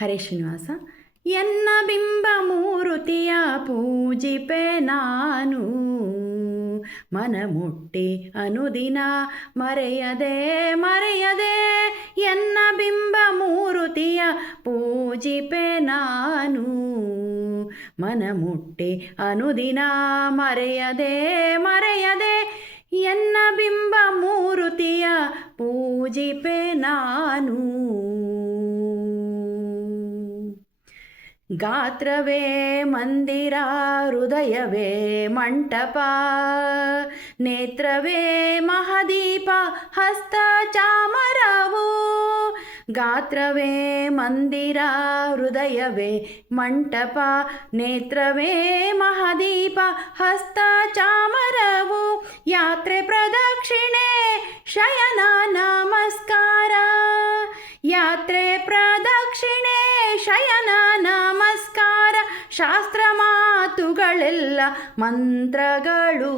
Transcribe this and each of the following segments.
ಹರೇ ಶ್ರೀನಿವಾಸ. ಎನ್ನ ಬಿಂಬ ಮೂರುತಿಯ ಪೂಜಿಪೆ ನಾನು, ಮನಮುಟ್ಟಿ ಅನುದಿನ ಮರೆಯದೆ ಮರೆಯದೆ. ಎನ್ನ ಬಿಂಬ ಮೂರುತಿಯ ಪೂಜಿಪೆ ನಾನು, ಮನಮುಟ್ಟಿ ಅನುದಿನ ಮರೆಯದೆ ಮರೆಯದೆ. ಎನ್ನ ಬಿಂಬ ಮೂರುತಿಯ ಪೂಜಿಪೆ ನಾನು. ಗಾತ್ರವೇ ಮಂದಿರ, ಹೃದಯವೇ ಮಂಟಪ, ನೇತ್ರವೇ ಮಹಾದೀಪ, ಹಸ್ತ ಚಾಮರವು. ಗಾತ್ರವೇ ಮಂದಿರ, ಹೃದಯವೇ ಮಂಟಪ, ನೇತ್ರವೇ ಮಹಾದೀಪ, ಹಸ್ತ ಚಾಮರವು. ಯಾತ್ರೆ ಪ್ರದಕ್ಷಿಣೆ ಶಯನ ನಮಸ್ಕಾರ, ಯಾತ್ರೆ ಪ್ರದಕ್ಷಿಣೆ ಶಯನ ನಮಸ್ಕಾರ. ಶಾಸ್ತ್ರ ಮಾತುಗಳೆಲ್ಲ ಮಂತ್ರಗಳು.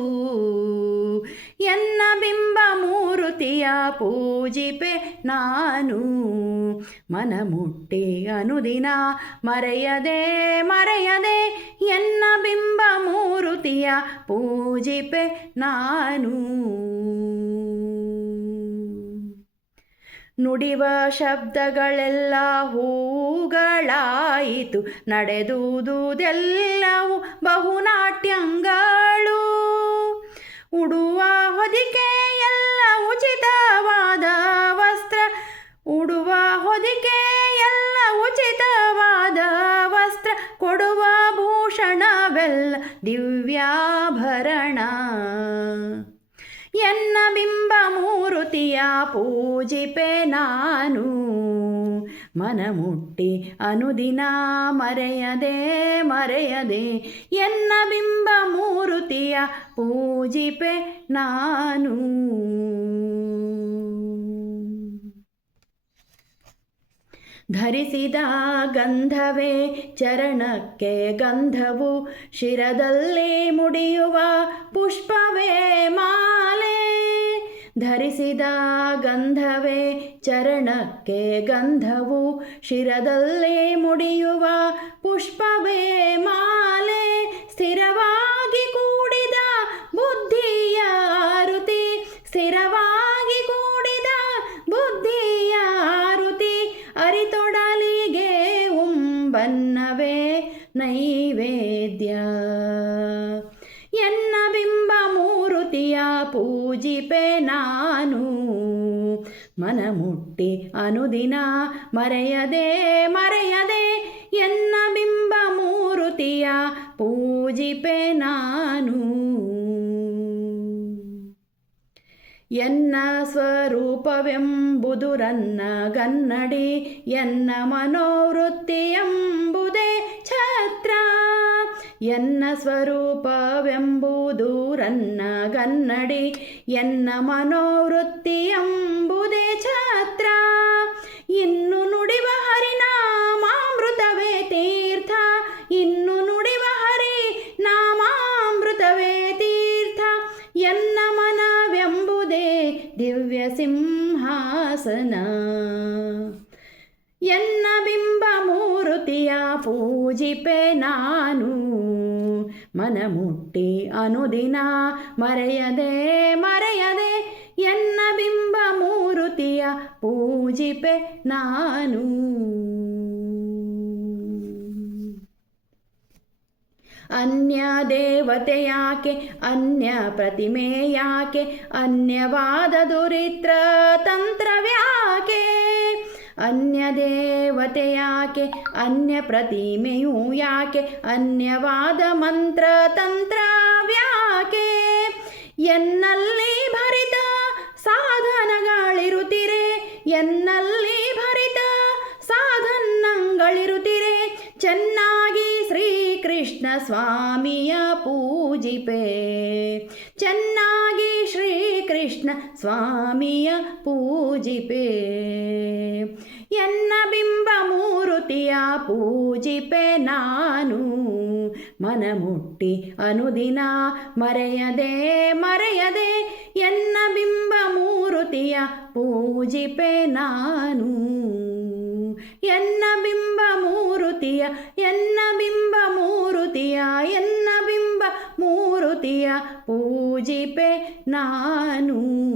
ಎನ್ನ ಬಿಂಬ ಮೂರುತಿಯ ಪೂಜಿಪೆ ನಾನು, ಮನಮುಟ್ಟಿ ಅನುದಿನ ಮರೆಯದೆ ಮರೆಯದೆ. ಎನ್ನ ಬಿಂಬ ಮೂರುತಿಯ ಪೂಜಿಪೆ ನಾನು. ನುಡಿವ ಶಬ್ದಗಳೆಲ್ಲ ಹೂಗಳಾಯಿತು, ನಡೆದುದೆಲ್ಲವೂ ಬಹುನಾಟ್ಯಂಗಳು. ಉಡುವ ಹೊದಿಕೆ ಎಲ್ಲ ಉಚಿತವಾದ ವಸ್ತ್ರ, ಉಡುವ ಹೊದಿಕೆ ಎಲ್ಲ ಉಚಿತವಾದ ವಸ್ತ್ರ. ಕೊಡುವ ಭೂಷಣವೆಲ್ಲ ದಿವ್ಯಾಭರಣ. ಎನ್ನ ಬಿಂಬ ಮೂರುತಿಯ ಪೂಜಿಪೆ ನಾನು, ಮನಮುಟ್ಟಿ ಅನುದಿನ ಮರೆಯದೆ ಮರೆಯದೆ. ಎನ್ನ ಬಿಂಬ ಮೂರುತಿಯ ಪೂಜಿಪೆ ನಾನು. ಧರಿಸಿದ ಗಂಧವೇ ಚರಣಕ್ಕೆ ಗಂಧವು, ಶಿರದಲ್ಲಿ ಮುಡಿಯುವ ಪುಷ್ಪವೇ ಮಾಲೆ. ಧರಿಸಿದ ಗಂಧವೇ ಚರಣಕ್ಕೆ ಗಂಧವು, ಶಿರದಲ್ಲಿ ಮುಡಿಯುವ ಪುಷ್ಪವೇ ಮಾಲೆ. ಸ್ಥಿರವಾಗಿ ಕೂಡಿದ ಬುದ್ಧಿಯ ಆರುತಿ, ಸ್ಥಿರವಾಗಿ ಕೂಡಿದ ಬುದ್ಧಿಯ ಆರುತಿ. ಅರಿತೊಡಲಿಗೆ ಉಂಬನ್ನವೇ ನೈವೇದ್ಯ. ಎನ್ನ ಬಿಂಬ ಮೂರುತಿಯ ಪೂಜಿಪೆ ನಾನು, ಮನಮುಟ್ಟಿ ಅನುದಿನ ಮರೆಯದೆ ಮರೆಯದೆ. ಎನ್ನ ಬಿಂಬ ಮೂರುತಿಯ ಪೂಜಿಪೆ ನಾನು. ಎನ್ನ ಸ್ವರೂಪವೆಂಬುದು ರನ್ನ ಗನ್ನಡಿ, ಎನ್ನ ಮನೋವೃತ್ತಿಯೆಂಬುದೇ ಛತ್ರ. ಎನ್ನ ಸ್ವರೂಪವೆಂಬುದು ರನ್ನ ಗನ್ನಡಿ, ಎನ್ನ ಮನೋವೃತ್ತಿಯೆಂಬುದೇ ಛತ್ರ. ಇನ್ನು ನುಡಿವ ಹರಿನಾಮಾಮೃತವೇ ತೀರ್ಥ, ಇನ್ನು ನುಡಿವ ಹರಿ ನಾಮಾಮೃತವೇ ತೀರ್ಥ. ಎನ್ನ ಮನವೆಂಬುದೇ ದಿವ್ಯ ಸಿಂಹಾಸನ. ಎನ್ನ ಬಿಂಬ ಮೂರುತಿಯ ಪೂಜಿಪೆ ನಾನು, ಮನಮುಟ್ಟಿ ಅನುದಿನ ಮರೆಯದೆ ಮರೆಯದೆ. ಎನ್ನ ಬಿಂಬ ಮೂರುತಿಯ ಪೂಜಿಪೆ ನಾನು. ಅನ್ಯ ದೇವತೆ ಯಾಕೆ, ಅನ್ಯ ಪ್ರತಿಮೆ ಯಾಕೆ, ಅನ್ಯವಾದ ದುರಿತ್ರ ತಂತ್ರವ್ಯಾಕೆ. ಅನ್ಯ ದೇವತೆ ಯಾಕೆ, ಅನ್ಯ ಪ್ರತಿಮೆಯೂ ಯಾಕೆ, ಅನ್ಯವಾದ ಮಂತ್ರ ತಂತ್ರವ್ಯಾಕೆ. ಎನ್ನಲ್ಲಿ ಭರಿತ ಸಾಧನಗಳಿರುತ್ತಿರೆ, ಎನ್ನಲ್ಲಿ ಭರಿತ ಸಾಧನಗಳಿರುತ್ತಿರೆ. ಚೆನ್ನಾಗಿ ಶ್ರೀಕೃಷ್ಣ ಸ್ವಾಮಿಯ ಪೂಜಿಪೆ, ಚೆನ್ನಾಗಿ ಶ್ರೀಕೃಷ್ಣ ಸ್ವಾಮಿಯ ಪೂಜಿಪೆ. ಎನ್ನ ಬಿಂಬ ಮೂರುತಿಯ ಪೂಜಿಪೆ ನಾನು, ಮನಮುಟ್ಟಿ ಅನುದಿನ ಮರೆಯದೆ ಮರೆಯದೆ. ಎನ್ನ ಬಿಂಬ ಮೂರುತಿಯ ಪೂಜಿಪೆ ನಾನು, ಎನ್ನ ಬಿಂಬ ಮೂರುತಿಯ ಎನ್ನ ಬಿಂಬ ಮೂರುತಿಯ ಎನ್ನ ಬಿಂಬ ಮೂರುತಿಯ ಪೂಜಿಪೆ ನಾನು.